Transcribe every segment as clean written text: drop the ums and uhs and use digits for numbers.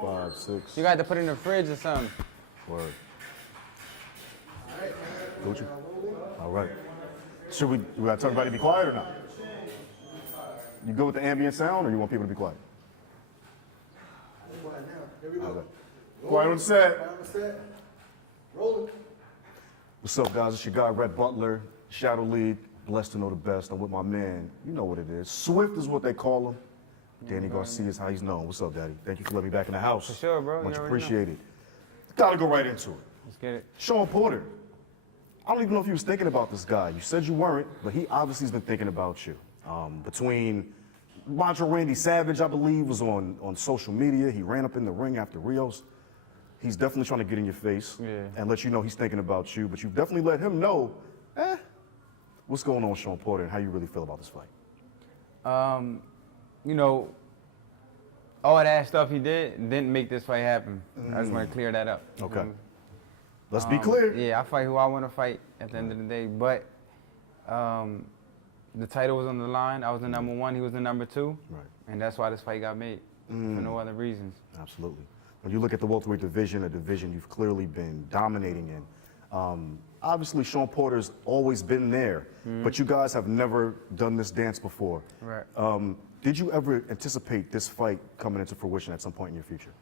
5, 6. You got to put it in the fridge or something. Word. Gucci. All right. Should we gotta tell everybody to be quiet or not? You go with the ambient sound or you want people to be quiet? Quiet now. Here we go. Quiet on set. Quiet on set. Rolling. What's up, guys? It's your guy, Rhett Butler, Shadow League. Blessed to know the best. I'm with my man. You know what it is. Swift is what they call him. Danny Garcia is how he's known. What's up, Daddy? Thank you for letting me back in the house. For sure, bro. Much You already appreciated. Gotta go right into it. Let's get it. Sean Porter. I don't even know if you was thinking about this guy. You said you weren't, but he obviously has been thinking about you. Between Macho Randy Savage, I believe, was on social media. He ran up in the ring after Rios. He's definitely trying to get in your face and let you know he's thinking about you. But you've definitely let him know, what's going on with Sean Porter and how you really feel about this fight. You know, all that stuff he didn't make this fight happen. I just want to clear that up. Okay. Let's be clear. Yeah, I fight who I want to fight at the end of the day. But the title was on the line. I was the number one. He was the number two. Right. And that's why this fight got made, for no other reasons. Absolutely. When you look at the welterweight division, a division you've clearly been dominating in, obviously Sean Porter's always been there, but you guys have never done this dance before. Right. Did you ever anticipate this fight coming into fruition at some point in your future?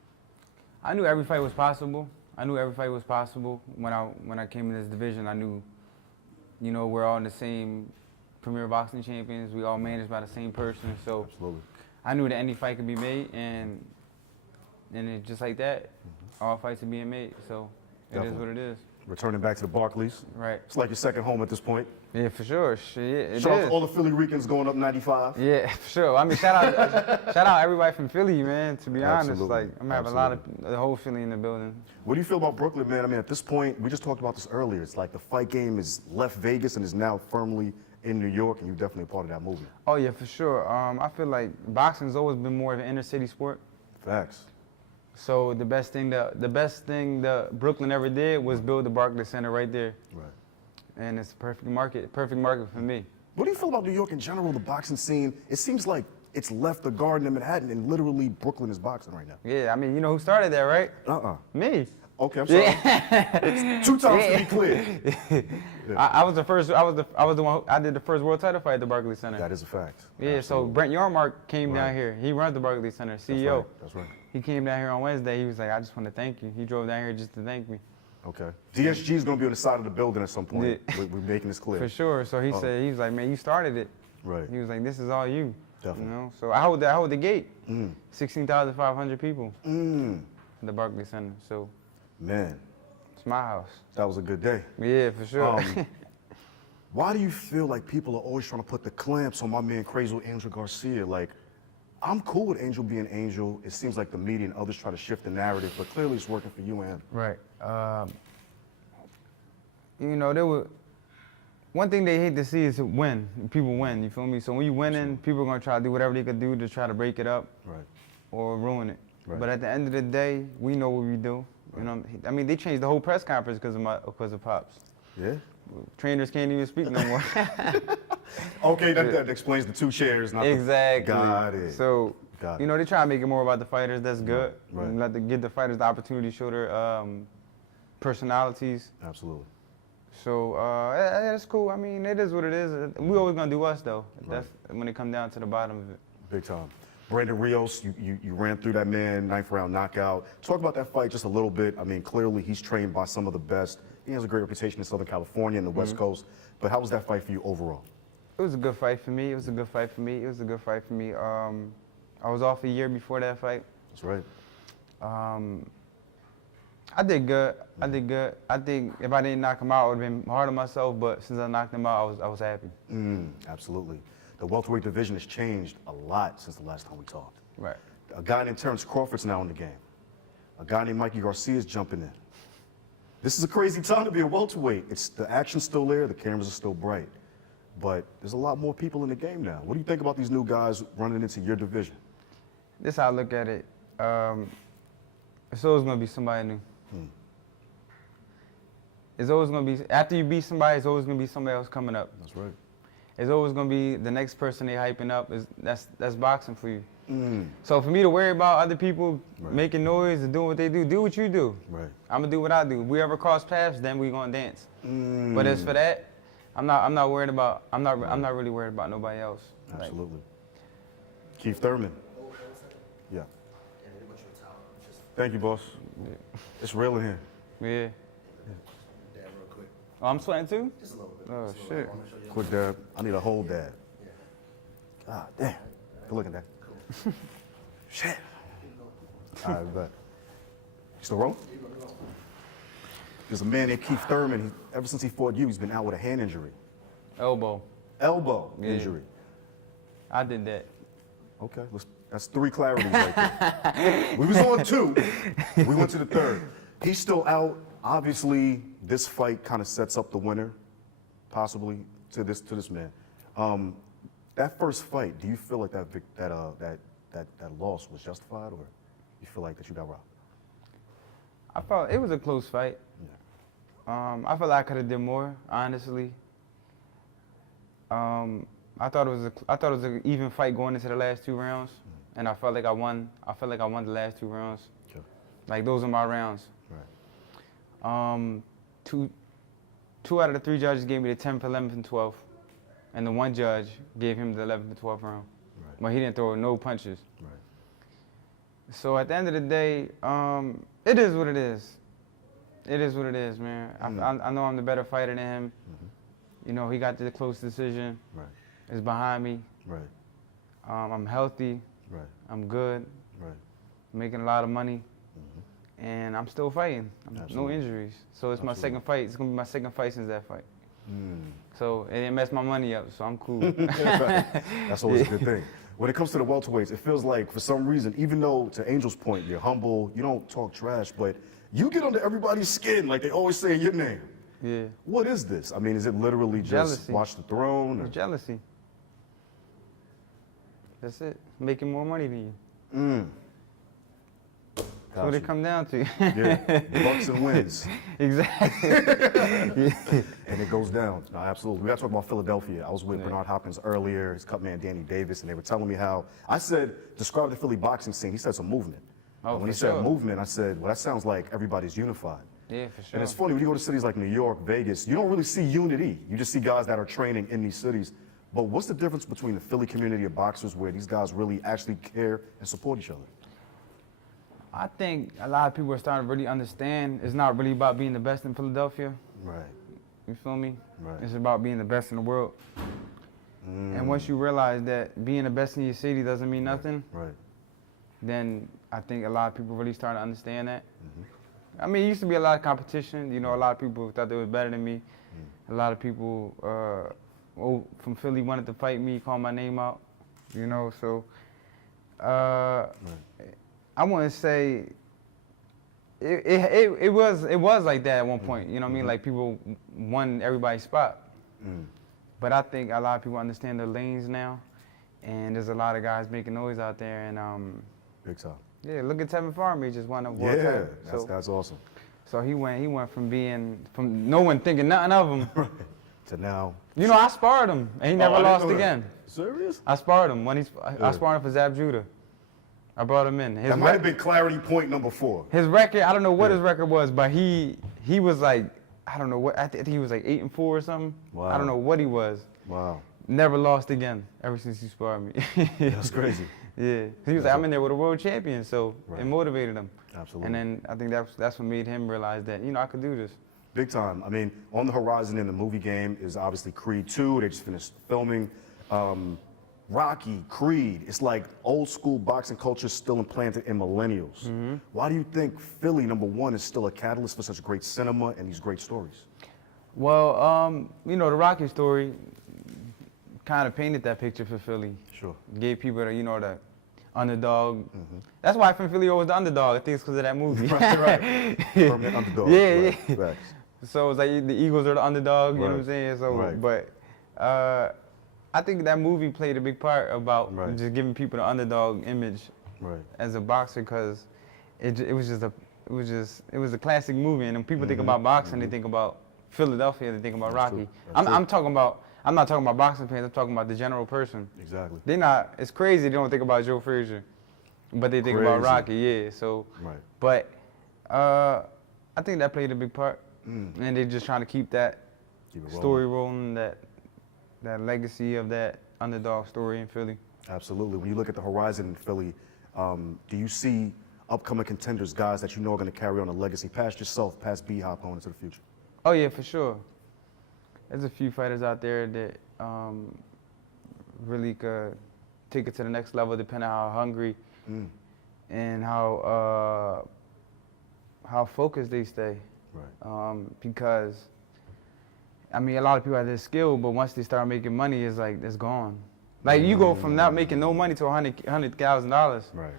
I knew every fight was possible. I knew every fight was possible. When I came in this division, I knew, you know, we're all in the same premier boxing champions. We all managed by the same person. So Absolutely. I knew that any fight could be made, and it, just like that, all fights are being made. So it is what it is. Returning back to the Barclays. Right. It's like your second home at this point. Yeah, for sure. Shit, Shout out to all the Philly Ricans going up 95. Yeah, for sure. I mean, shout out everybody from Philly, man. To be honest, like I'm gonna have a lot of the whole Philly in the building. What do you feel about Brooklyn, man? I mean, at this point, we just talked about this earlier. It's like the fight game is left Vegas and is now firmly in New York, and you're definitely a part of that movement. Oh yeah, for sure. I feel like boxing's always been more of an inner city sport. Facts. So the best thing that Brooklyn ever did was build the Barclays Center right there. Right. And it's a perfect market for me. What do you feel about New York in general, the boxing scene? It seems like it's left the Garden in Manhattan and literally Brooklyn is boxing right now. Yeah, I mean, you know who started that, right? Me. Okay, I'm sorry. It's 2 times to be clear. I was the first. I was the one. I did the first world title fight at the Barclays Center. That is a fact. Yeah. Absolutely. So Brent Yarmark came down here. He runs the Barclays Center, CEO. That's right. He came down here on Wednesday. He was like, I just want to thank you. He drove down here just to thank me. Okay. DSG is going to be on the side of the building at some point. Yeah. We're making this clear. For sure. So he said, he was like, man, you started it. Right. He was like, this is all you. Definitely. You know. So I hold the gate. 16,500 people. At the Barclays Center. So. Man. It's my house. That was a good day. Yeah, for sure. Why do you feel like people are always trying to put the clamps on my man Crazy Angel Garcia? Like, I'm cool with Angel being Angel. It seems like the media and others try to shift the narrative, but clearly it's working for you and him. Right. You know, one thing they hate to see is win. People win, you feel me? So when you winning, people are gonna try to do whatever they could do to try to break it up or ruin it. Right. But at the end of the day, we know what we do. You know, I mean, they changed the whole press conference because of Pops. Yeah? Trainers can't even speak no more. Okay, that explains the 2 chairs. Not Exactly. Got it. So, you know, they try to make it more about the fighters. That's good. Right. And give the fighters the opportunity to show their personalities. Absolutely. So, that's cool. I mean, it is what it is. We always gonna do us, though. That's when it comes down to the bottom of it. Big time. Brandon Rios, you ran through that man, 9th round knockout. Talk about that fight just a little bit. I mean, clearly he's trained by some of the best. He has a great reputation in Southern California and the West Coast. But how was that fight for you overall? It was a good fight for me. It was a good fight for me. I was off a year before that fight. That's right. I did good. I think if I didn't knock him out, I would have been hard on myself. But since I knocked him out, I was happy. Absolutely. The welterweight division has changed a lot since the last time we talked. Right. A guy named Terrence Crawford's now in the game. A guy named Mikey Garcia is jumping in. This is a crazy time to be a welterweight. The action's still there, the cameras are still bright. But there's a lot more people in the game now. What do you think about these new guys running into your division? This is how I look at it. It's always going to be somebody new. It's always going to be, after you beat somebody, it's always going to be somebody else coming up. That's right. It's always going to be the next person they hyping up. That's boxing for you. So for me to worry about other people Right. making noise and doing what they do what you do. Right. I'm gonna do what I do. If we ever cross paths, then we gonna dance. But as for that, I'm not worried about. I'm not really worried about nobody else. Like, Absolutely. Keith Thurman. Yeah. Yeah, they want you to towel. Just Thank you, boss. It's real in here. yeah. dab real quick. Oh, I'm sweating too. Just a little bit. Oh, Just a little shit. bit. I wanna show you. Quick dab. I need a whole dab. Yeah. Ah, damn. Good looking, Dad. Cool. Shit. All right, bet. You still rolling? There's a man named Keith Thurman. Ever since he fought you, he's been out with a hand injury. Elbow. Elbow Yeah. injury. I did that. Okay, that's 3 clarities right there. We was on 2. We went to the 3rd. He's still out. Obviously, this fight kind of sets up the winner, possibly, to this man. That first fight, do you feel like that loss was justified, or you feel like that you got robbed? I felt it was a close fight. I felt like I could have did more, honestly. I thought it was an even fight going into the last 2 rounds, and I felt like I won. I felt like I won the last 2 rounds. Okay. Like those are my rounds. Right. Two out of the 3 judges gave me the 10th, 11th, and 12th, and the 1 judge gave him the 11th and 12th round. Right. But he didn't throw no punches. Right. So at the end of the day, it is what it is. It is what it is, man. I know I'm the better fighter than him. You know, he got the close decision. Right. It's behind me. Right. I'm healthy. Right. I'm good. Right. Making a lot of money. And I'm still fighting. No Absolutely. injuries. So it's my Absolutely. second fight. It's going to be my second fight since that fight. Mm. So it didn't mess my money up, so I'm cool. That's always a good thing. When it comes to the welterweights, it feels like for some reason, even though to Angel's point, you're humble, you don't talk trash, but you get under everybody's skin like they always say your name. Yeah. What is this? I mean, is it literally just Jealousy. watch the throne? Or? It's jealousy. That's it. Making more money than you. Mm. That's what it come down to. Yeah, bucks and wins, Exactly. and it goes down. No, absolutely. We got to talk about Philadelphia. I was with Yeah. Bernard Hopkins earlier, his cut man Danny Davis, and they were telling me how, I said, describe the Philly boxing scene. He said some movement. Oh, And when he for said sure. movement, I said, well, that sounds like everybody's unified. Yeah, for sure. And it's funny, when you go to cities like New York, Vegas, you don't really see unity. You just see guys that are training in these cities. But what's the difference between the Philly community of boxers where these guys really actually care and support each other? I think a lot of people are starting to really understand it's not really about being the best in Philadelphia. Right. You feel me? Right. It's about being the best in the world. And once you realize that being the best in your city doesn't mean nothing, Right. then I think a lot of people really start to understand that. I mean, it used to be a lot of competition. You know, a lot of people thought they was better than me. A lot of people from Philly wanted to fight me, call my name out. You know, so I want to say it was like that at one point. You know what I mean? Like people won everybody's spot. But I think a lot of people understand the lanes now, and there's a lot of guys making noise out there. And Big time. yeah, look at Tevin Farmer. He just won a world Yeah, title. that's awesome. So he went from no one thinking nothing of him. To now. You know, I sparred him, and he never I didn't lost know that. again. Serious? I sparred him when I Yeah. sparred him for Zab Judah. I brought him in. That might have been clarity point number 4. His record, I don't know what Yeah. his record was, but he was like, I don't know what, I think he was like 8-4 or something. Wow. I don't know what he was. Wow. Never lost again ever since he sparred me. That's crazy. Yeah. He was like, I'm in there with a world champion, so Right. it motivated him. Absolutely. And then I think that's what made him realize that, you know, I could do this. Big time. I mean, on the horizon in the movie game is obviously Creed 2. They just finished filming. Rocky, Creed. It's like old school boxing culture still implanted in millennials. Why do you think Philly, number 1, is still a catalyst for such great cinema and these great stories? Well, you know, the Rocky story kind of painted that picture for Philly. Sure. Gave people the, you know, the underdog. That's why from Philly always the underdog. I think it's because of that movie. Right. Permanent underdog. Yeah, Right. yeah. Facts. So it's like the Eagles are the underdog, you know what I'm Right. saying? So, Right. but I think that movie played a big part about Right. just giving people the underdog image Right. as a boxer, because it was a classic movie. And when people think about boxing, they think about Philadelphia, they think about That's Rocky. true. That's I'm talking about I'm not talking about boxing fans. I'm talking about the general person. Exactly. They're not. It's crazy. They don't think about Joe Frazier, but they think about Crazy. Rocky. Yeah. So. Right. But I think that played a big part, and they're just trying to keep that Keep it story rolling, that legacy of that underdog story in Philly. Absolutely. When you look at the horizon in Philly, do you see upcoming contenders, guys that you know are going to carry on a legacy past yourself, past B-Hop on into the future? Oh yeah, for sure. There's a few fighters out there that really could take it to the next level, depending on how hungry and how focused they stay. Right. Because I mean, a lot of people have this skill, but once they start making money, it's like it's gone. Like you go from not making no money to $100,000. Right.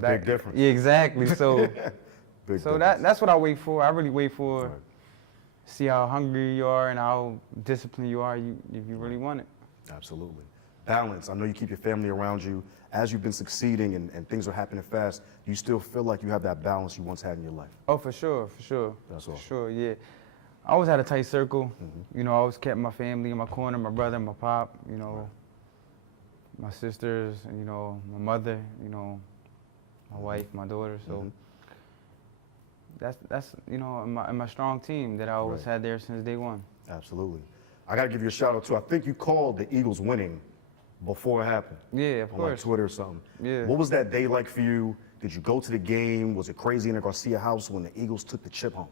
That, Big difference. Yeah, exactly. So, Big so difference. that's what I wait for. I really wait for, Right. see how hungry you are and how disciplined you are. If you really want it. Absolutely. Balance. I know you keep your family around you. As you've been succeeding and things are happening fast, do you still feel like you have that balance you once had in your life? Oh, for sure, for sure. That's all. For sure, yeah. I always had a tight circle. You know, I always kept my family in my corner, my brother, my pop, you know, my sisters, and, you know, my mother, you know, my wife, my daughter. So that's you know, and my strong team that I always had there since day one. Absolutely. I got to give you a shout out too. I think you called the Eagles winning before it happened. Yeah, of on like course. Twitter or something. Yeah. What was that day like for you? Did you go to the game? Was it crazy in the Garcia house when the Eagles took the chip home?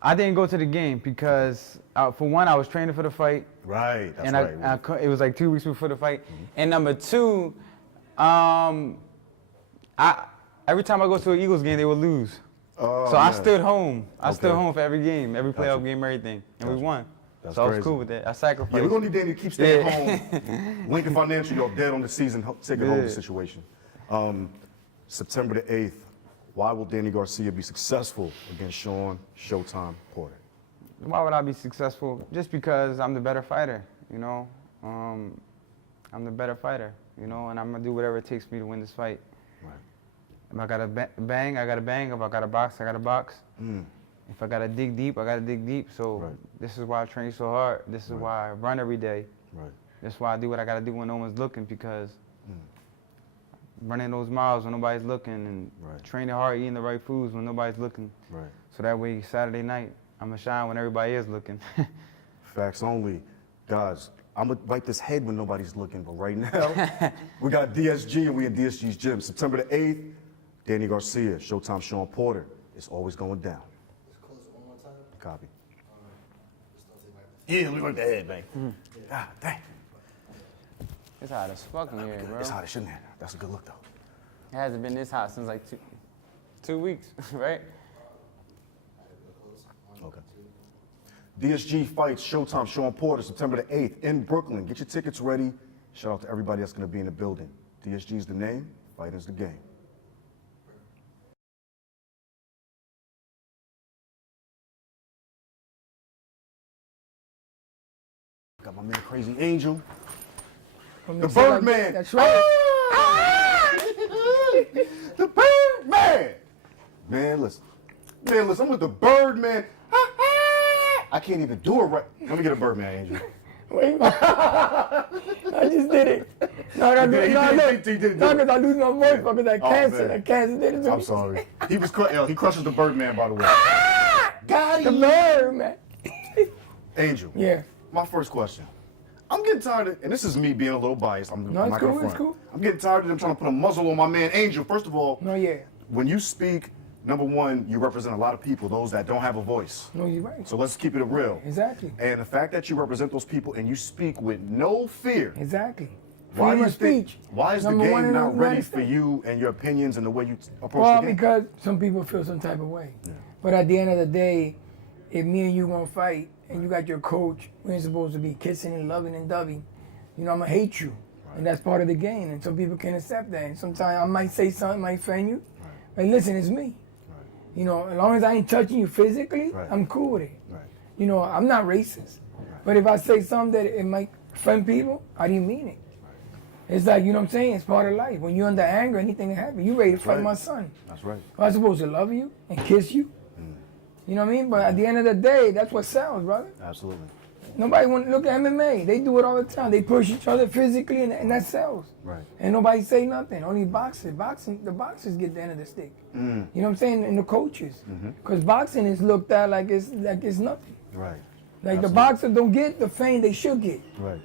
I didn't go to the game because, for one, I was training for the fight. Right, that's And right. it was like 2 weeks before the fight. And number two, every time I go to an Eagles game, they would lose. Oh, So I man. stood home. I stood Okay. home for every game, every playoff Gotcha. game, everything. And we Gotcha. won. That's so I was crazy. cool with that. I sacrificed. Yeah, we're going to need Danny to keep staying Yeah. home. Lincoln Financial, you're dead on the season, taking home the Yeah. situation. September the 8th, why will Danny Garcia be successful against Sean Showtime Porter? Why would I be successful? Just because I'm the better fighter, you know? I'm the better fighter, you know, and I'm going to do whatever it takes for me to win this fight. Right. If I got to bang, I got to bang. If I got to box, I got to box. If I got to dig deep, I got to dig deep. So Right. this is why I train so hard. This is why I run every day. Right. That's why I do what I got to do when no one's looking, because running those miles when nobody's looking and Right. training hard, eating the right foods when nobody's looking. Right. So that way Saturday night, I'm going to shine when everybody is looking. Facts only. Guys, I'm going to wipe this head when nobody's looking, but right now, we got DSG and we in DSG's gym. September the 8th, Danny Garcia, Showtime Sean Porter. It's always going down. Just close it one more time. Copy. Just don't take my Yeah, let me wipe the head, man. God dang. It's hot as fuck in here, bro. It's hot as shit in here. That's a good look, though. It hasn't been this hot since like two weeks, right? Okay. DSG fights Showtime Sean Porter September the 8th in Brooklyn. Get your tickets ready. Shout out to everybody that's going to be in the building. DSG is the name, fight is the game. Got my man Crazy Angel. The Birdman. That's right. The Birdman. Man, listen. I'm with the Birdman. I can't even do it right. Let me get a Birdman, Angel. Wait, I just did it. No, You did it. because I lose my voice because that Oh, cancer. man. That cancer did it to I'm me. sorry. He crushes the Birdman, by the way. Got The him. bird, man. Angel. Yeah. My first question. I'm getting tired of, and this is me being a little biased. I'm No, it's not cool, gonna it's front. cool. I'm getting tired of them trying to put a muzzle on my man Angel. First of all, No, yeah. when you speak, number one, you represent a lot of people, those that don't have a voice. No, you're right. So let's keep it real. Exactly. And the fact that you represent those people and you speak with no fear. Exactly. Why do Freedom you of think? speech. Why is the Number one game in the not ready United for States. you and your opinions and the way you approach Well, the game? because some people feel some type of way. But at the end of the day, if me and you gonna fight and you got your coach, we ain't supposed to be kissing and loving and doving, you know, I'm gonna hate you. And that's part of the game. And some people can accept that. And sometimes I might say something, might offend you. But listen, it's me. You know, as long as I ain't touching you physically, Right. I'm cool with it. Right. You know, I'm not racist. But if I say something that it might offend people, I didn't mean it. It's like, you know what I'm saying? It's part of life. When you're under anger, anything can happen. You ready to fight right. my son. That's right. Am I supposed to love you and kiss you? You know what I mean? But at the end of the day, that's what sells, brother. Absolutely. Nobody want to look at MMA. They do it all the time. They push each other physically, and that sells. Right. And nobody say nothing. Only boxing. The boxers get the end of the stick. You know what I'm saying? And the coaches. Because boxing is looked at like it's nothing. Right. Like Absolutely. the boxers don't get the fame they should get. Right.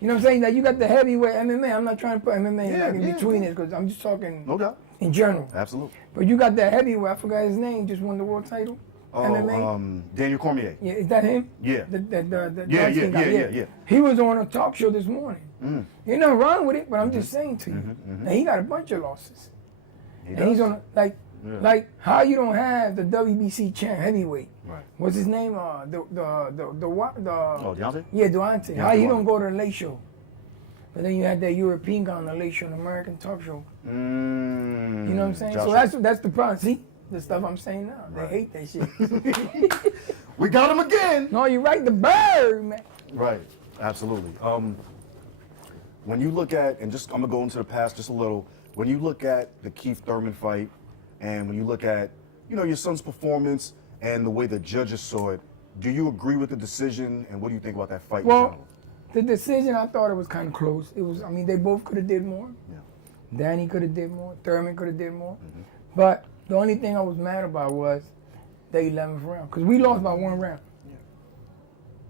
You know what I'm saying? Like you got the heavyweight MMA. I'm not trying to put MMA Yeah, like in yeah, between yeah. it because I'm just talking No doubt. in general. Absolutely. But you got that heavyweight. I forgot his name. Just won the world title. MMA. Daniel Cormier. Yeah, is that him? Yeah. The Yeah, dark skin guy, yeah. He was on a talk show this morning. Ain't nothing wrong with it, but I'm just saying to you. Now he got a bunch of losses. He And he's does. on like how you don't have the WBC champ heavyweight. Right. What's his name? Oh, Deontay? Yeah, Deontay. Yeah, How you Deontay. don't go to the late show? But then you had that European guy on the late show, an American talk show. You know what I'm saying? So that's the problem. See the stuff I'm saying now. Right. They hate that shit. We got him again. No, you're right. The bird, man. Right. Absolutely. When you look at, and just I'm gonna go into the past just a little. When you look at the Keith Thurman fight, and when you look at, your son's performance and the way the judges saw it, do you agree with the decision? And what do you think about that fight in Well, general? the decision, I thought it was kind of close. It was. I mean, they both could have did more. Yeah. Danny could have did more. Thurman could have did more. But the only thing I was mad about was the 11th round, because we lost by 1 round. Yeah.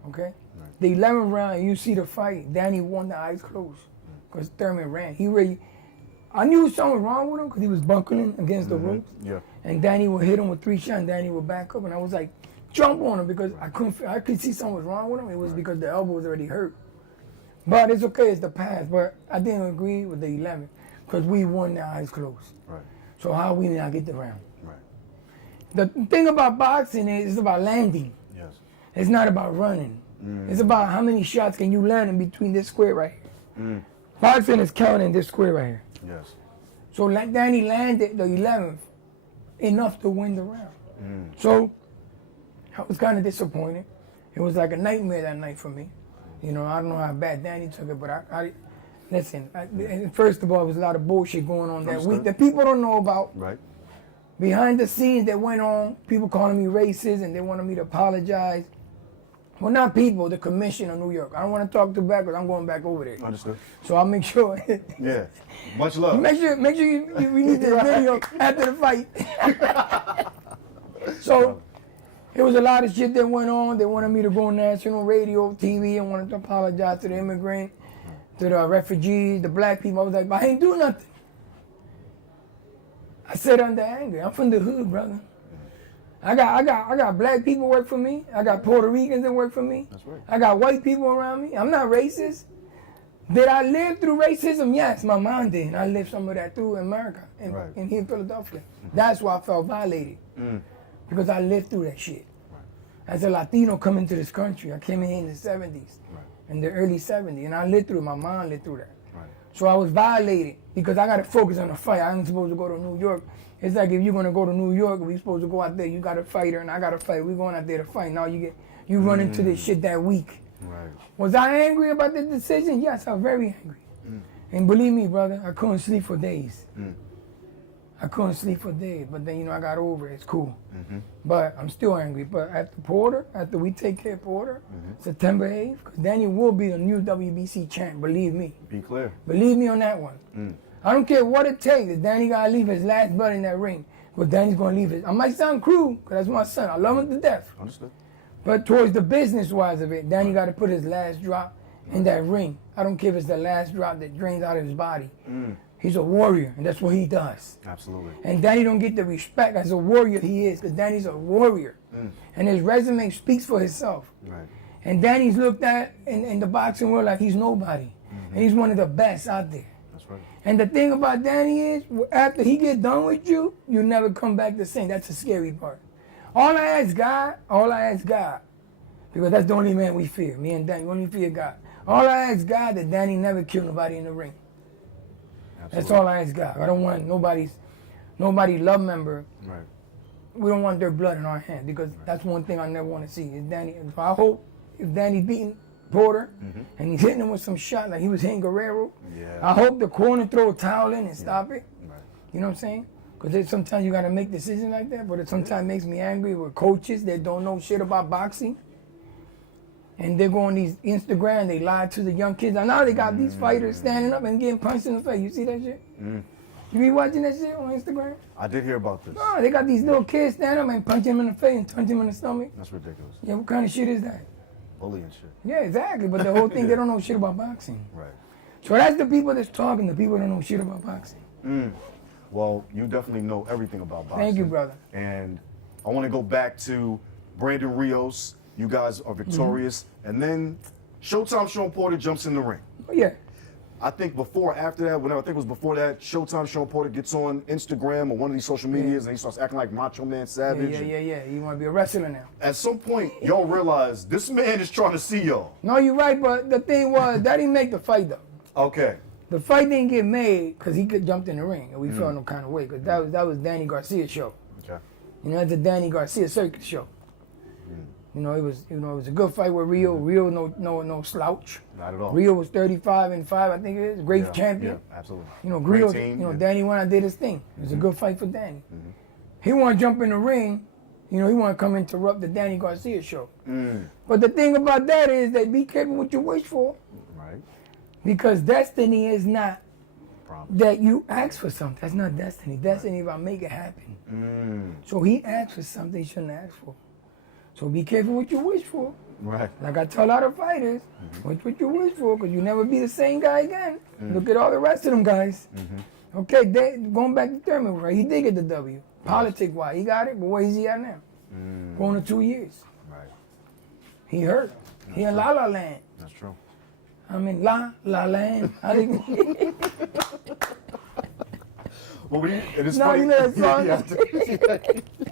Okay. Right. The 11th round, you see the fight. Danny won the eyes closed because Thurman ran. I knew something was wrong with him because he was buckling against the ropes. Yeah. And Danny would hit him with 3 shots, and Danny would back up, and I was like, jump on him because I could see something was wrong with him. It was because the elbow was already hurt. But it's okay, it's the past. But I didn't agree with the 11th because we won the eyes closed. Right. So how we not get the round? Right. The thing about boxing is it's about landing. Yes. It's not about running. It's about how many shots can you land in between this square right here. Boxing is counting this square right here. Yes. So like Danny landed the 11th enough to win the round. So I was kind of disappointed. It was like a nightmare that night for me. I don't know how bad Danny took it, but I listen. First of all, there was a lot of bullshit going on that week that people don't know about. Right. Behind the scenes that went on, people calling me racist and they wanted me to apologize. Well, not people, the commission of New York. I don't want to talk too bad because I'm going back over there. Understood. So I'll make sure. Yeah. Much love. Make sure we need the video after the fight. So it was a lot of shit that went on. They wanted me to go on national radio, TV, and wanted to apologize to the immigrant, to the refugees, the black people. I was like, but I ain't do nothing. I said under anger. I'm from the hood, brother. I got black people work for me. I got Puerto Ricans that work for me. That's right. I got white people around me. I'm not racist. Did I live through racism? Yes, my mom did. And I lived some of that through America and here in Philadelphia. That's why I felt violated. Because I lived through that shit. As a Latino coming to this country, I came in here in the 70s, in the early 70s, and I lived through it. My mom lived through that. Right. So I was violated because I got to focus on the fight. I ain't supposed to go to New York. It's like if you're going to go to New York, we supposed to go out there, you got a fighter, and I got a fighter. We going out there to fight. Now you run into this shit that week. Right. Was I angry about the decision? Yes, I was very angry. And believe me, brother, I couldn't sleep for days. I couldn't sleep for days. But then, I got over it. It's cool. But I'm still angry. But after we take care of Porter, September 8th, because Danny will be the new WBC champ, believe me. Be clear. Believe me on that one. I don't care what it takes. If Danny got to leave his last blood in that ring, but Danny's going to leave it. I might sound cruel, because that's my son. I love him to death. Understood. But towards the business-wise of it, Danny got to put his last drop in that ring. I don't care if it's the last drop that drains out of his body. He's a warrior, and that's what he does. Absolutely. And Danny don't get the respect as a warrior he is, because Danny's a warrior. And his resume speaks for himself. Right. And Danny's looked at in the boxing world like he's nobody. And he's one of the best out there. That's right. And the thing about Danny is, after he get done with you, you never come back the same. That's the scary part. All I ask God, because that's the only man we fear. Me and Danny, we only fear God. All I ask God that Danny never kill nobody in the ring. Absolutely. That's all I ask God. I don't want nobody love member. Right. We don't want their blood in our hands because that's one thing I never want to see. Is Danny? So I hope if Danny beating Porter and he's hitting him with some shot like he was hitting Guerrero, I hope the corner throw a towel in and stop it. Right. You know what I'm saying? Because sometimes you got to make decisions like that, but it sometimes makes me angry with coaches that don't know shit about boxing. and they go on these Instagram, they lie to the young kids. And now they got these fighters standing up and getting punched in the face. You see that shit? You be watching that shit on Instagram? I did hear about this. Oh, they got these little kids standing up and punch him in the face and punch him in the stomach. That's ridiculous. Yeah, what kind of shit is that? Bullying shit. Yeah, exactly. But the whole thing, they don't know shit about boxing. Right. So that's the people that's talking. The people that don't know shit about boxing. Well, you definitely know everything about boxing. Thank you, brother. And I want to go back to Brandon Rios. You guys are victorious. And then Showtime Sean Porter jumps in the ring. Oh, yeah. I think before or after that, whenever I think it was before that, Showtime Sean Porter gets on Instagram or one of these social medias and he starts acting like Macho Man Savage. Yeah. You want to be a wrestler now. At some point, y'all realize this man is trying to see y'all. No, you're right, but the thing was, that didn't make the fight, though. Okay. The fight didn't get made because he could jumped in the ring, and we felt no kind of way, because that was Danny Garcia's show. Okay. You know, it's a Danny Garcia circus show. You know, it was a good fight with Rio. Rio, no slouch. Not at all. Rio was 35-5, I think it is. Great champion. Yeah, absolutely. You know, Great Rio, team, Danny went and did his thing. It was a good fight for Danny. He want to jump in the ring. You know, he want to come interrupt the Danny Garcia show. But the thing about that is that be careful what you wish for. Right. Because destiny is not Promise. that you ask for something. That's not destiny. Destiny is about make it happen. So he asked for something he shouldn't ask for. So be careful what you wish for. Right. Like I tell other fighters, watch what you wish for, because you never be the same guy again. Look at all the rest of them guys. Okay, going back to Thurman, right? He did get the W. Politic-wise, he got it, but where is he at now? Going to 2 years. Right. He hurt. He in La La Land. That's true. I'm in La La Land. Well, it is No, funny. you know that song?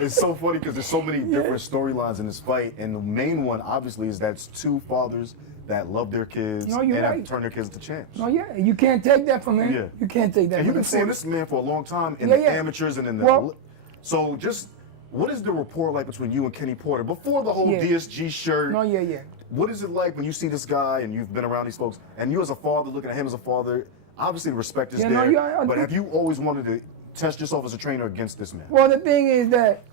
It's so funny because there's so many different storylines in this fight, and the main one obviously is that's two fathers that love their kids No, and you're have right. turned their kids to champs. No, yeah, you can't take that from him. Yeah. You can't take that And from you've been him. saying this man for a long time in Yeah, the yeah. amateurs and in the. Well- So just what is the rapport like between you and Kenny Porter before the whole Yeah. DSG shirt? No, yeah. What is it like when you see this guy and you've been around these folks and you as a father looking at him as a father? Obviously, the respect is Yeah, no, there. yeah, but have you always wanted to test yourself as a trainer against this man? Well, the thing is that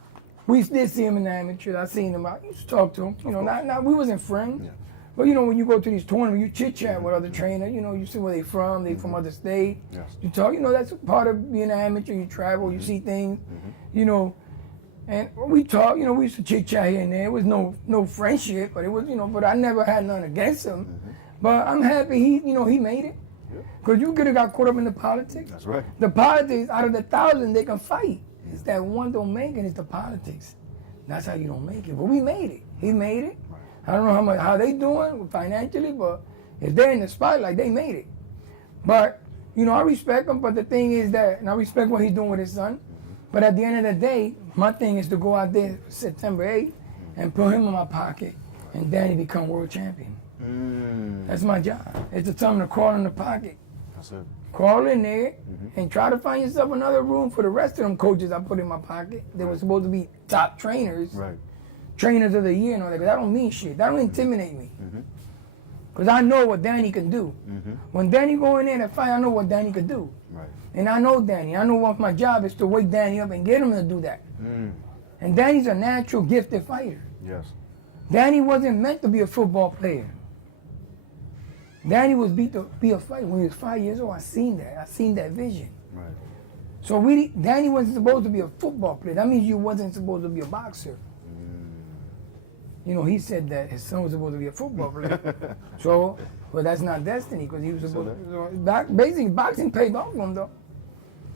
we did see him in the amateurs. I seen him. I used to talk to him. You know, not we wasn't friends. Yeah. But you know, when you go to these tournaments, you chit chat with other trainers. You know, you see where they from. They from other state. Yes. You talk. You know, that's part of being an amateur. You travel. You see things. You know, and we talk. You know, we used to chit chat here and there. It was no friendship, but it was But I never had none against him. But I'm happy he made it. Because you could have got caught up in the politics. That's right. The politics, out of the 1,000, they can fight. It's that one don't make it, it's the politics. That's how you don't make it. But we made it. He made it. I don't know how they doing financially, but if they're in the spotlight, they made it. But, I respect him, but the thing is that, and I respect what he's doing with his son, but at the end of the day, my thing is to go out there September 8th and put him in my pocket and Danny become world champion. That's my job. It's the time to crawl in the pocket. That's it. Crawl in there and try to find yourself another room for the rest of them coaches I put in my pocket. They were supposed to be top trainers, Right. trainers of the year and all that. 'Cause that don't mean shit. That don't intimidate me. Because I know what Danny can do. When Danny go in there to fight, I know what Danny can do. Right. And I know Danny. I know what my job is to wake Danny up and get him to do that. And Danny's a natural, gifted fighter. Yes. Danny wasn't meant to be a football player. Danny was beat to be a fighter. When he was 5 years old, I seen that. I seen that vision. Right. So Danny wasn't supposed to be a football player. That means you wasn't supposed to be a boxer. He said that his son was supposed to be a football player. Well, that's not destiny because he was supposed to. Basically, boxing paid off for him, though.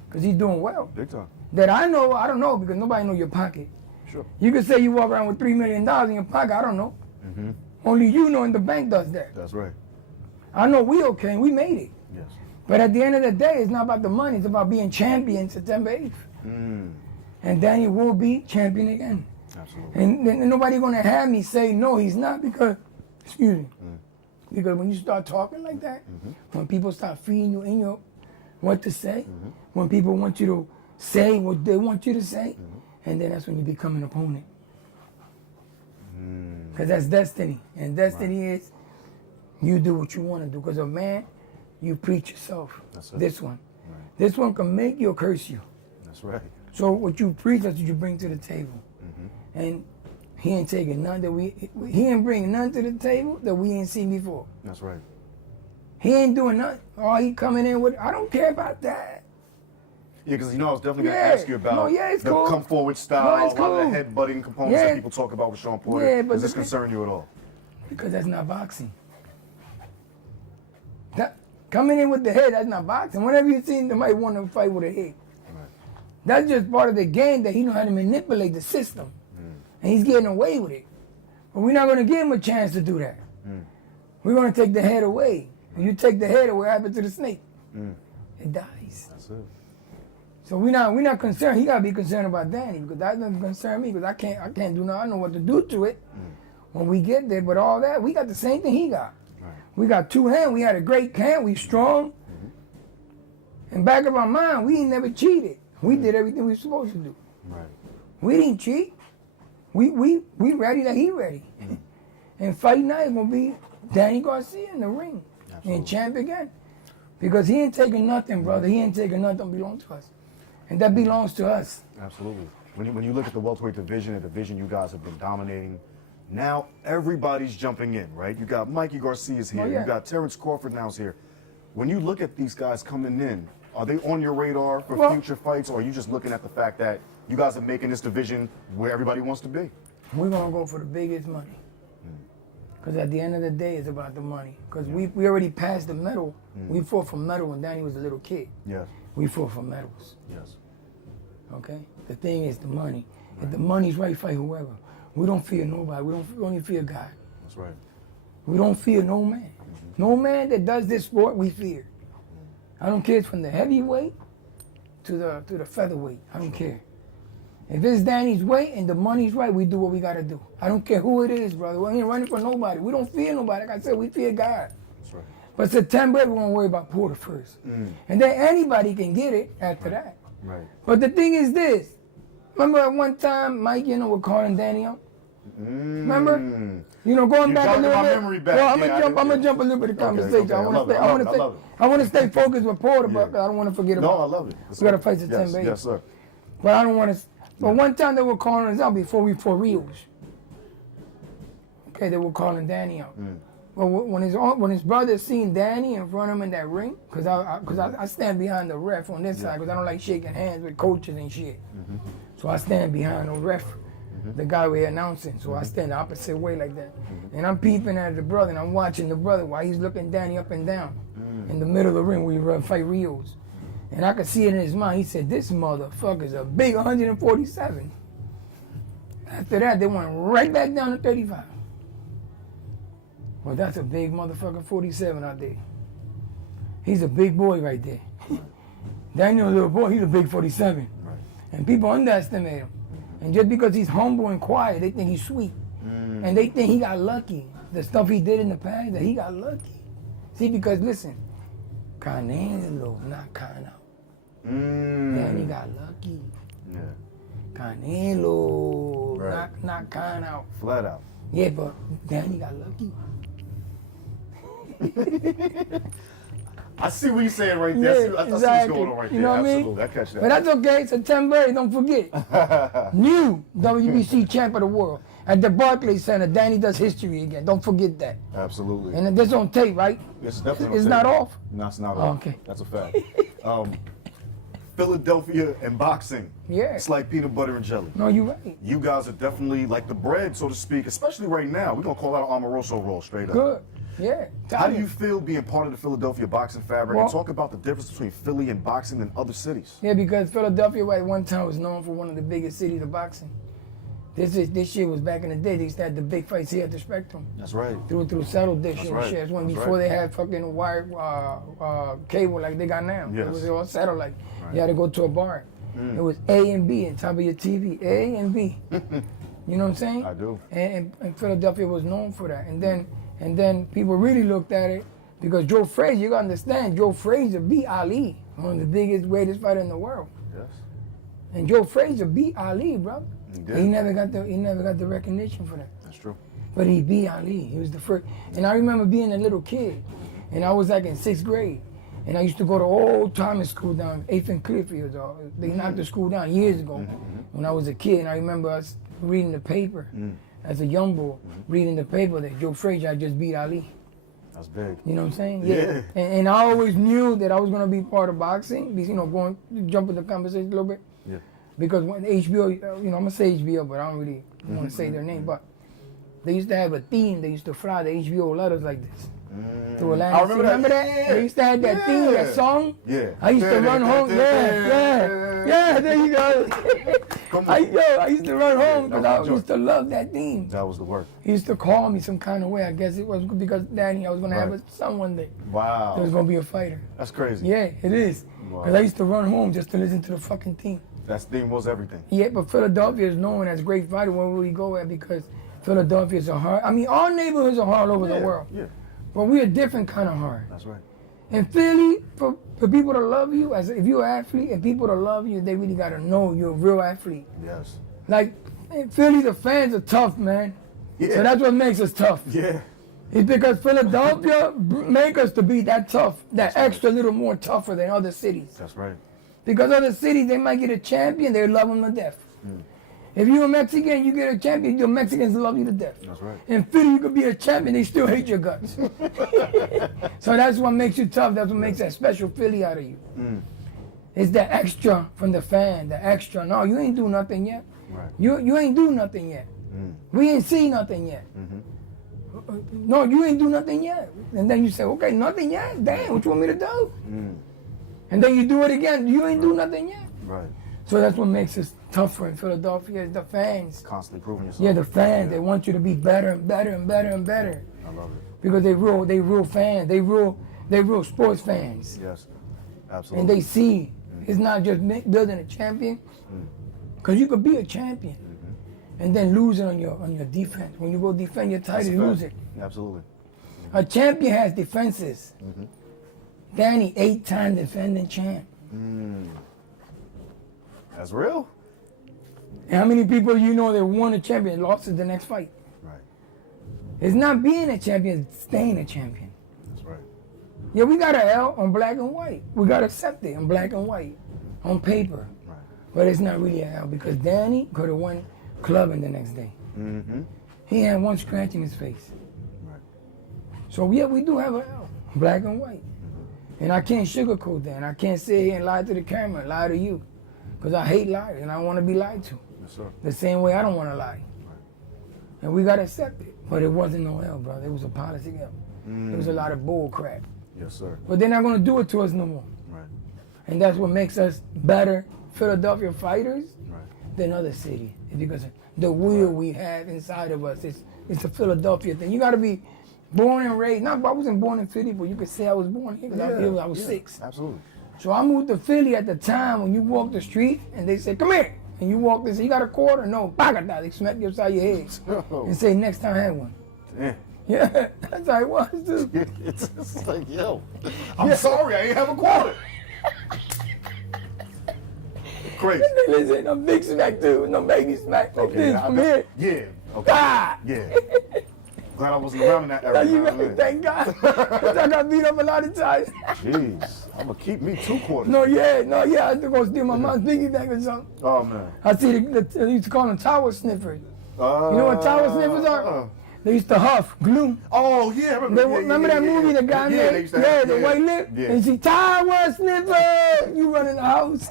Because he's doing well. Big time. That I know, I don't know because nobody know your pocket. Sure. You could say you walk around with $3 million in your pocket. I don't know. Only you know, and the bank does that. That's right. I know we okay, and we made it. Yes. But at the end of the day, it's not about the money. It's about being champion September 8th. And Danny will be champion again. Absolutely. And nobody going to have me say, no, he's not because, excuse me, because when you start talking like that, when people start feeding you in your what to say, when people want you to say what they want you to say, and then that's when you become an opponent. Because that's destiny. And destiny is you do what you want to do. Because a man, you preach yourself. That's it. This one. Right. This one can make you or curse you. That's right. So what you preach, that's what you bring to the table. And he ain't taking none he ain't bringing none to the table that we ain't seen before. That's right. He ain't doing nothing. Oh, he coming in with, I don't care about that. Yeah, because I was definitely going to Yeah. ask you about No, yeah, it's the cool. come forward style, No, it's a lot of cool. the headbutting components Yeah. that people talk about with Sean Porter. Yeah, but Does this the thing- concern you at all? Because that's not boxing. Coming in with the head, that's not boxing. Whenever you see somebody want to fight with a head, Right. that's just part of the game that he know how to manipulate the system. And he's getting away with it. But we're not going to give him a chance to do that. We're going to take the head away. When you take the head away, what happens to the snake? It dies. That's it. So we're not concerned. He got to be concerned about Danny because that doesn't concern me because I can't do nothing. I know what to do to it when we get there. But all that, we got the same thing he got. Right. We got two hands. We had a great hand. We strong. In back of our mind, we ain't never cheated. We did everything we were supposed to do. Right. We didn't cheat. We ready that he ready. And fight night is gonna be Danny Garcia in the ring. Absolutely. And champ again. Because he ain't taking nothing, brother. He ain't taking nothing that belongs to us. And that belongs to us. Absolutely. When you look at the welterweight division, a division you guys have been dominating, now everybody's jumping in, right? You got Mikey Garcia's here. Oh, yeah. You got Terrence Crawford now's here. When you look at these guys coming in, are they on your radar for Well- future fights, or are you just looking at the fact that you guys are making this division where everybody wants to be? We're gonna go for the biggest money. Because at the end of the day, it's about the money. Because we already passed the medal. We fought for medal when Danny was a little kid. Yes. We fought for medals. Yes. Okay? The thing is the money. If the money's right, fight whoever. We don't fear nobody. We only fear God. That's right. We don't fear no man. No man that does this sport, we fear. I don't care if it's from the heavyweight to the featherweight. I don't care. If it's Danny's weight and the money's right, we do what we gotta do. I don't care who it is, brother. We ain't running for nobody. We don't fear nobody. Like I said, we fear God. That's right. But September, we're gonna worry about Porter first. And then anybody can get it after that. Right. But the thing is this. Remember at one time, Mike, was calling Danny out? Remember? Going You back a jogging little my bit. memory back. Well, I'm Yeah, gonna jump a little bit of Okay, conversation. okay. I love it. I want to stay focused with Porter, but Yeah. I don't want to forget No, I about. love it. We gotta fight September 8th. Yes, sir. But I don't want to. But one time they were calling us out before we fought Rios. Okay, they were calling Danny out. But when his brother seen Danny in front of him in that ring, because I stand behind the ref on this side because I don't like shaking hands with coaches and shit. So I stand behind the ref, the guy we're announcing. So I stand the opposite way like that. And I'm peeping at the brother and I'm watching the brother while he's looking Danny up and down in the middle of the ring where we fight Rios. And I could see it in his mind. He said, this motherfucker's a big 147. After that, they went right back down to 35. Well, that's a big motherfucking 47 out there. He's a big boy right there. Daniel, a little boy, he's a big 47. Right. And people underestimate him. And just because he's humble and quiet, they think he's sweet. And they think he got lucky. The stuff he did in the past, that he got lucky. See, because listen, Canelo, not Cano. Danny got lucky. Yeah. Canelo, Right. not Cano. Flat out. Yeah, but Danny got lucky. I see what you're saying right there. Yeah, I see what's exactly. going on right You there. know what I mean? Absolutely. I catch that. But that's okay. September 8th, don't forget. New WBC champ of the world. At the Barclays Center, Danny does history again. Don't forget that. Absolutely. And this on tape, right? It's definitely It's on not tape. off? No, it's not Oh, off. okay. That's a fact. Philadelphia and boxing. Yeah. It's like peanut butter and jelly. No, you're right. You guys are definitely like the bread, so to speak, especially right now. We're going to call out an Amoroso roll straight up. Good. Yeah. How do you feel being part of the Philadelphia boxing fabric? Well- And talk about the difference between Philly and boxing and other cities. Yeah, because Philadelphia at one time was known for one of the biggest cities of boxing. This shit was back in the day. They used to have the big fights here at the Spectrum. That's right. Through Settle Dish That's and right. shit. It's when That's before right. they had fucking wire cable like they got now. Yes. It was all satellite. Right. You had to go to a bar. It was A and B on top of your TV. A and B. You know what I'm saying? I do. And Philadelphia was known for that. And then people really looked at it because Joe Frazier, you gotta understand, Joe Frazier beat Ali, one of the biggest, greatest fighter in the world. Yes. And Joe Frazier beat Ali, bro. He did. He never got the recognition for that. That's true. But he beat Ali. He was the first. And I remember being a little kid, and I was like in 6th grade. And I used to go to old Thomas school down 8th and Clearfield. They knocked the school down years ago when I was a kid. And I remember us reading the paper. as a young boy, reading the paper that Joe Frazier had just beat Ali. That's big. You know what I'm saying? Yeah. And I always knew that I was gonna be part of boxing. You know, jump in the conversation a little bit. Yeah. Because when HBO, you know, I'm gonna say HBO, but I don't really want to say their name. But they used to have a theme. They used to fly the HBO letters like this. To Atlanta. I remember that. They used to have that theme, that song. Yeah. I used to run home. Yeah, there you go. Come on. I used to run home because I That was used to love that theme. That was the work. He used to call me some kind of way. I guess it was because Danny, I was gonna have a son one day. Wow. That was gonna be a fighter. That's crazy. Yeah, it is. Wow. Because I used to run home just to listen to the fucking theme. That theme was everything. Yeah, but Philadelphia is known as great fighter. Where would we go at? Because Philadelphia is a hard. I mean, all neighborhoods are hard over the world. Yeah. But we're a different kind of hard. That's right. In Philly, for people to love you, as if you're an athlete, and people to love you, they really gotta know you're a real athlete. Yes. Like in Philly, the fans are tough, man. Yeah. So that's what makes us tough. Yeah. It's because Philadelphia make us to be that tough, that extra little more tougher than other cities. That's right. Because other cities, they might get a champion, they love them to death. If you're a Mexican, you get a champion, your Mexicans love you to death. That's right. In Philly, you could be a champion, they still hate your guts. So that's what makes you tough. That's what makes that special Philly out of you. It's the extra from the fan, the extra. No, you ain't do nothing yet. Right. You ain't do nothing yet. We ain't see nothing yet. No, you ain't do nothing yet. And then you say, okay, nothing yet? Damn, what you want me to do? And then you do it again. You ain't do nothing yet. Right. So that's what makes us tougher in Philadelphia is the fans. Constantly proving yourself. Yeah, the fans. They want you to be better and better and better and better. I love it. Because they real fans. They real sports fans. Yes. And Absolutely. they see it's not just building a champion. Because you could be a champion and then lose it on your defense. When you go defend your title, you lose it. Absolutely. A champion has defenses. Danny, 8-time defending champ. That's real? And how many people you know that won a champion and lost in the next fight? Right. It's not being a champion, it's staying a champion. That's right. Yeah, we got an L on black and white. We got to accept it on black and white, on paper. Right. But it's not really an L because Danny could have won clubbing the next day. He had one scratch in his face. Right. So yeah, we do have an L, black and white. And I can't sugarcoat that. And I can't sit here and lie to the camera and lie to you. Because I hate lies and I want to be lied to. Yes, sir. The same way I don't want to lie. And we got to accept it. But it wasn't no L, brother. It was a policy L. It was a lot of bull crap. Yes, sir. But they're not going to do it to us no more. Right. And that's what makes us better Philadelphia fighters Right. than other cities. It's because of the will we have inside of us. It's a Philadelphia thing. You got to be born and raised. Not, I wasn't born in Philly, but you could say I was born here because I was 6. Absolutely. So I moved to Philly at the time when you walk the street and they say, come here. And you walk, they say, you got a quarter? No, bagada. They smack you upside your head and say, next time have one. Yeah. Yeah, that's how it was, dude. It's just like, yo, I'm sorry, I ain't have a quarter. Crazy. Listen, a big smack, dude. No baby smack like this from here. Yeah. Okay. Ah! Yeah. Glad I wasn't around in that era. Now you know what I ready? mean? Thank God. 'Cause I got beat up a lot of times. Jeez. I'm going to keep me 2 quarters. No, yeah. I had to go steal my mom's piggy bank or something. Oh, man. I see they used to call them tower sniffers. You know what tower sniffers are? They used to huff glue. Oh, yeah. Remember that movie the guy they made? used to have, The white lip? Yeah. And she tower sniffer. You run in the house.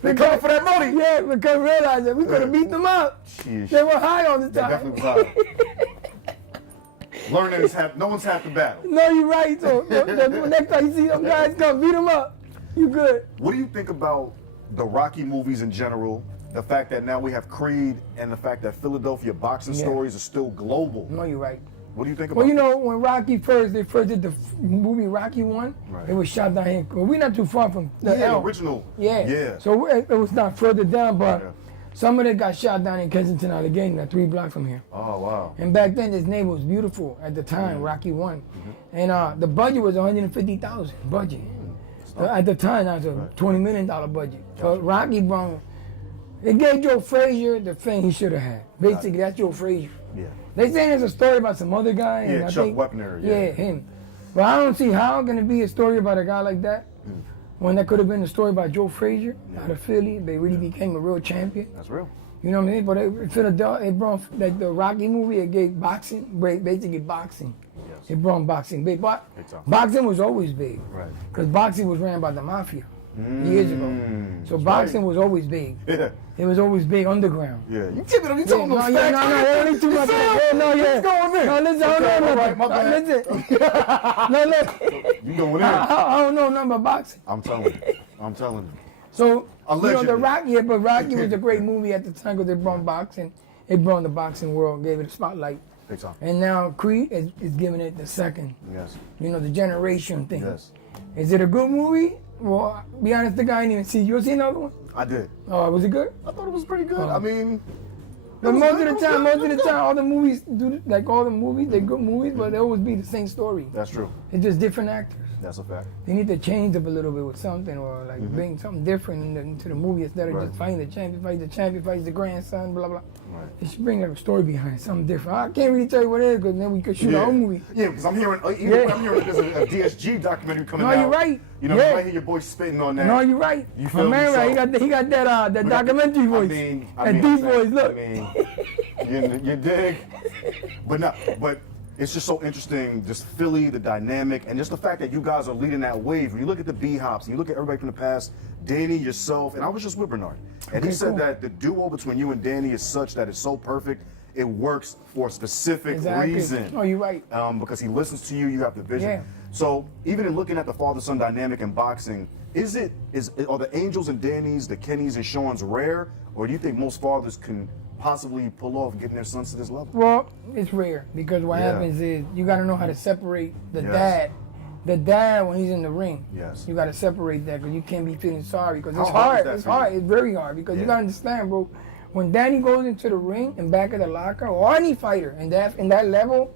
They coming for that money. Yeah, because realize that we could have beat them up. Sheesh. They were high all the They time. definitely was high. Learning is no one's half the battle. No, you're right. So the next time you see them guys come, beat them up. You good. What do you think about the Rocky movies in general? The fact that now we have Creed and the fact that Philadelphia boxing stories are still global. No, you're right. What do you think about Well, you know, when Rocky they first did the movie Rocky 1, Right. it was shot down here. We're not too far from the the L. original. Yeah. Yeah. So it was not further down, but Yeah. some of it got shot down in Kensington, Allegheny, 3 blocks from here. Oh, wow. And back then, this neighborhood was beautiful at the time, Rocky 1. And the budget was $150,000 budget. At the time, that was a $20 million budget. But Rocky Brown, it gave Joe Frazier the fame he should have had. Basically, that's Joe Frazier. Yeah. They saying there's a story about some other guy. And Yeah, I Chuck think, Wepner, Yeah, yeah. him. But I don't see how can it be a story about a guy like that when that could have been a story about Joe Frazier out of Philly. They really became a real champion. That's real. You know what I mean? But it brought, like the Rocky movie, it gave boxing, basically boxing. Yes. It brought boxing big. But Big time. boxing was always big. Right. Because boxing was ran by the mafia years ago. So that's boxing right. was always big. Yeah. It was always big underground. Yeah. You keep it. You talking No, about yeah, facts? that ain't too much. No, yeah. What's going in? No, listen, I Okay, don't know all right, nothing. my bad. Listen. No, look. You going in? I don't know nothing about boxing. I'm telling you. I'm telling you. So, Allegedly. the Rocky, but Rocky was a great movie at the time because it brought boxing. It brought the boxing world, gave it a spotlight. Big time. And now Creed is giving it the second. Yes. The generation thing. Yes. Is it a good movie? Well, be honest, the guy didn't even see. You see another one? I did. Oh, was it good? I thought it was pretty good. I mean, But most of the time, all the movies they're good movies, but they always be the same story. that's true. It's just different actors. That's a fact. They need to change up a little bit with something, or like bring something different into the movie instead of Right. just fighting the champion fights the grandson, blah blah. Right. They should bring like a story behind something different. I can't really tell you what it is because then we could shoot our own movie. Yeah, because I'm hearing, Yeah. I'm hearing there's a DSG documentary coming No, out. you're right. You know, Yeah. you might hear your boy spitting on that. No, you're right. You My feel me? man, right? So- He got that But documentary voice. I that mean, deep voice. Look. I mean, you dig? But it's just so interesting, just Philly, the dynamic, and just the fact that you guys are leading that wave. When you look at the B-Hops, and you look at everybody from the past, Danny, yourself, and I was just with Bernard, and he Okay, said cool. that the duo between you and Danny is such that it's so perfect, it works for a specific Exactly. reason. No, you're right. Because he listens to you, you have the vision. Yeah. So even in looking at the father-son dynamic in boxing, are the Angels and Dannys, the Kennys and Sean's rare, or do you think most fathers can possibly pull off getting their sons to this level? Well, it's rare because what Yeah. happens is you got to know how to separate the Yes. dad. The dad when he's in the ring. Yes. You got to separate that because you can't be feeling sorry because it's How hard is hard. that It's for you? hard. It's very hard because you Yeah. got to understand, bro. When Danny goes into the ring and back of the locker, or any fighter in that level,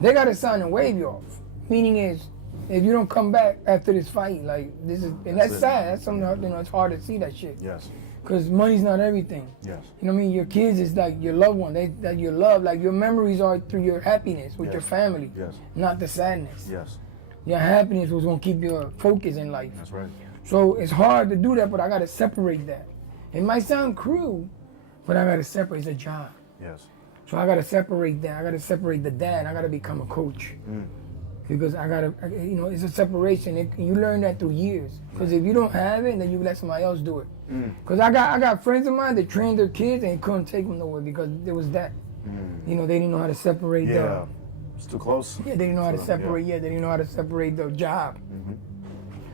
they got to sign and wave you off. Meaning is, if you don't come back after this fight, like this is, and that's it. sad. That's something it's hard to see that shit. Yes. Because money's not everything. Yes. You know what I mean? Your kids is like your loved one. That your love, like your memories are through your happiness with Yes. your family, Yes. not the sadness. Yes. Your happiness was gonna keep your focus in life. That's right. So it's hard to do that, but I gotta separate that. It might sound cruel, but I gotta separate. It's a job. Yes. So I gotta separate that. I gotta separate the dad. I gotta become a coach. Because it's a separation. You learn that through years. Because if you don't have it, then you let somebody else do it. Because I got friends of mine that trained their kids and couldn't take them nowhere because there was that. They didn't know how to separate Yeah. It's too close. they didn't know how to So, separate. yeah. They didn't know how to separate the job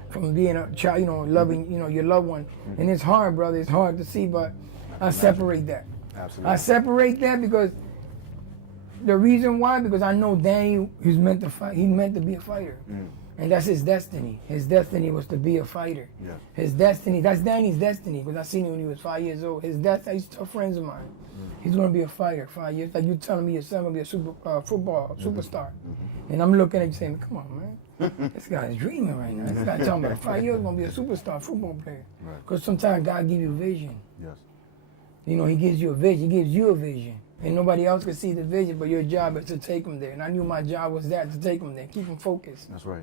from being a child. Loving your loved one. And it's hard, brother. It's hard to see, but I separate that. Absolutely. I separate that because the reason why, because I know Danny, he's meant to fight. He's meant to be a fighter, and that's his destiny. His destiny was to be a fighter. Yeah. His destiny. That's Danny's destiny. Because I seen him when he was 5 years old. His destiny. He's tough friends of mine. He's gonna be a fighter. 5 years. Like you telling me your son gonna be a football superstar, and I'm looking at you saying, "Come on, man, this guy's dreaming right now. This guy talking about 5 years gonna be a superstar football player." Right. Because sometimes God give you vision. Yes. He gives you a vision. He gives you a vision. And nobody else can see the vision, but your job is to take them there. And I knew my job was that, to take them there, keep them focused. That's right.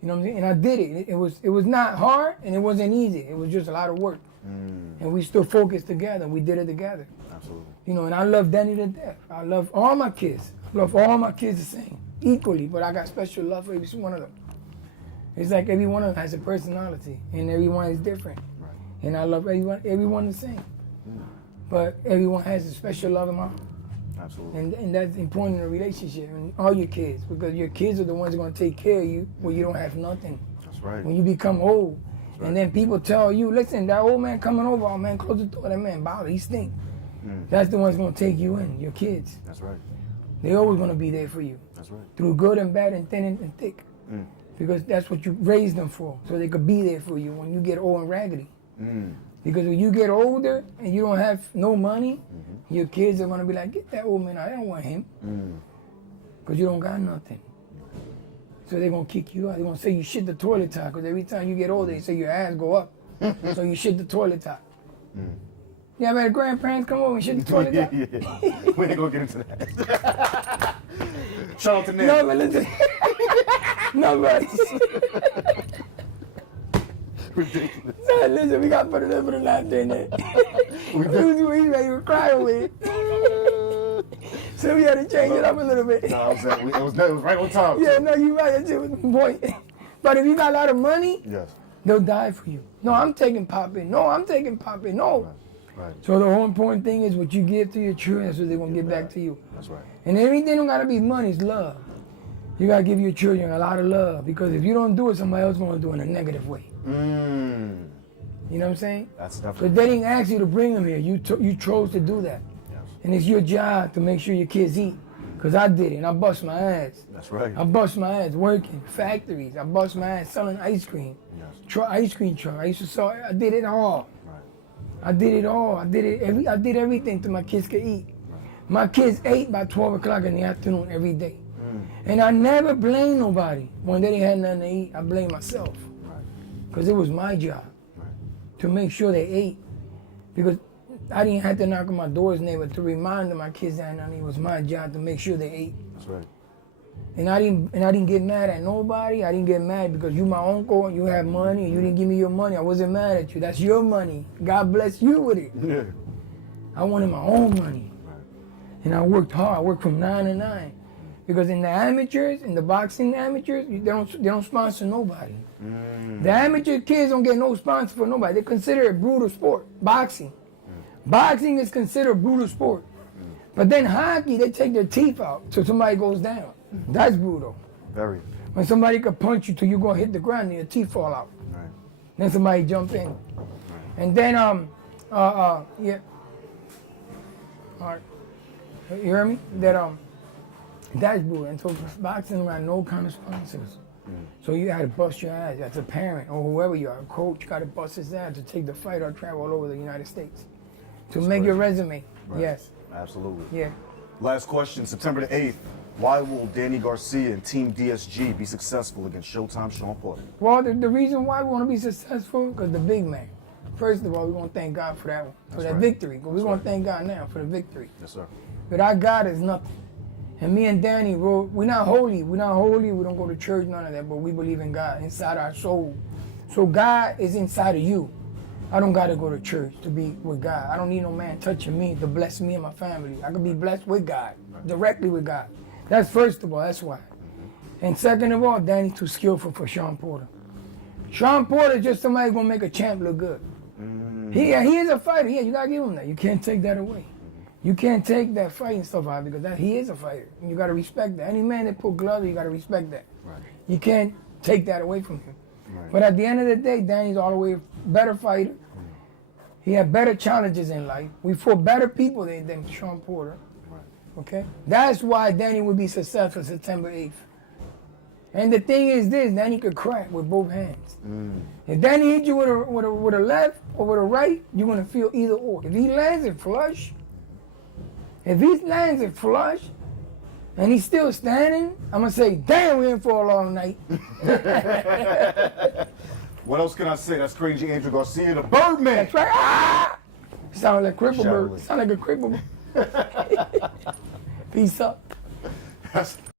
You know what I'm saying? And I did it. It was not hard, and it wasn't easy. It was just a lot of work. And we still focused together. We did it together. Absolutely. And I love Danny to death. I love all my kids. I love all my kids the same, equally, but I got special love for every one of them. It's like every one of them has a personality, and everyone is different. Right. And I love everyone the same. But everyone has a special love in my heart. Absolutely. And that's important in a relationship, and all your kids, because your kids are the ones that are going to take care of you when you don't have nothing. That's right. When you become old. right. And then people tell you, listen, that old man coming over, oh man, close the door, that man bother, he stink. That's the ones going to take you in, your kids. That's right. They always going to be there for you. That's right. Through good and bad and thin and thick. Because that's what you raised them for, so they could be there for you when you get old and raggedy. Because when you get older and you don't have no money, your kids are going to be like, get that old man, I don't want him. Because you don't got nothing. So they're going to kick you out. They're going to say you shit the toilet top, because every time you get older, they say your ass go up. So you shit the toilet top. You ever had grandparents come over and shit the toilet top? Yeah. We ain't gonna get into that. Shout out to Nick. No, but listen. No, but Ridiculous. So, listen, we got to put a little bit of laughter in there. we ready to cry over it. So we had to change it up a little bit. No, it was right on time. Yeah, too. no, you right. That's it, boy. But if you got a lot of money, Yes. they'll die for you. No, I'm taking Poppin'. No, I'm taking Poppin'. No. Right. So the whole important thing is what you give to your children, that's what they're going to give back to you. That's right. And everything don't got to be money, it's love. You got to give your children a lot of love because if you don't do it, somebody else going to do it in a negative way. Mm. You know what I'm saying? That's But definitely. they didn't ask you to bring them here. You chose to do that. Yes. And it's your job to make sure your kids eat. Because I did it, and I bust my ass. That's right. I bust my ass working, factories. I bust my ass selling ice cream. Yes. Ice cream truck. I used to sell, I did it all. Right. I did it all. I did everything till my kids could eat. My kids ate by 12 o'clock in the afternoon every day. And I never blame nobody. When they didn't have nothing to eat, I blame myself. Because it was my job to make sure they ate. Because I didn't have to knock on my door's neighbor to remind them my kids that nothing. It was my job to make sure they ate. That's right. And I didn't get mad at nobody. I didn't get mad because you my uncle and you have money and you didn't give me your money. I wasn't mad at you. That's your money. God bless you with it. Yeah. I wanted my own money. And I worked hard. I worked from 9 to 9. Because in the amateurs, in the boxing amateurs, they don't sponsor nobody. The amateur kids don't get no sponsor for nobody. They consider it brutal sport. Boxing. Boxing is considered brutal sport. But then hockey, they take their teeth out till somebody goes down. That's brutal. Very. When somebody could punch you till you go hit the ground and your teeth fall out. Right. Then somebody jump in. And then, yeah. All right. You hear me? That's brutal. And so boxing got no kind of sponsors. So you had to bust your ass as a parent or whoever you are, a coach, got to bust his ass to take the fight or travel all over the United States. To make your resume. Right. Yes. Absolutely. Yeah. Last question, September the 8th. Why will Danny Garcia and Team DSG be successful against Showtime Sean Porter? Well, the reason why we want to be successful, because the big man. First of all, we're going to thank God for that one, for that victory. Because we're going to thank God now for the victory. Yes, sir. But our God is nothing. And me and Danny, we're not holy. We're not holy. We don't go to church, none of that. But we believe in God inside our soul. So God is inside of you. I don't got to go to church to be with God. I don't need no man touching me to bless me and my family. I can be blessed with God, directly with God. That's first of all. That's why. And second of all, Danny's too skillful for Sean Porter. Sean Porter is just somebody going to make a champ look good. He is a fighter. Yeah, you got to give him that. You can't take that away. You can't take that fighting stuff out because he is a fighter. And you got to respect that. Any man that put gloves, you got to respect that. Right. You can't take that away from him. Right. But at the end of the day, Danny's all the way better fighter. He had better challenges in life. We fought better people than Sean Porter. Right. Okay? That's why Danny would be successful September 8th. And the thing is this, Danny could crack with both hands. If Danny hit you with a left or with a right, you're going to feel either or. If he lands it flush, and he's still standing, I'm going to say, damn, we're in for a long night. What else can I say? That's Crazy Angel Garcia, the Birdman. That's right. Ah! Sound like a cripple Shall bird. we? Sound like a cripple bird. Peace up. That's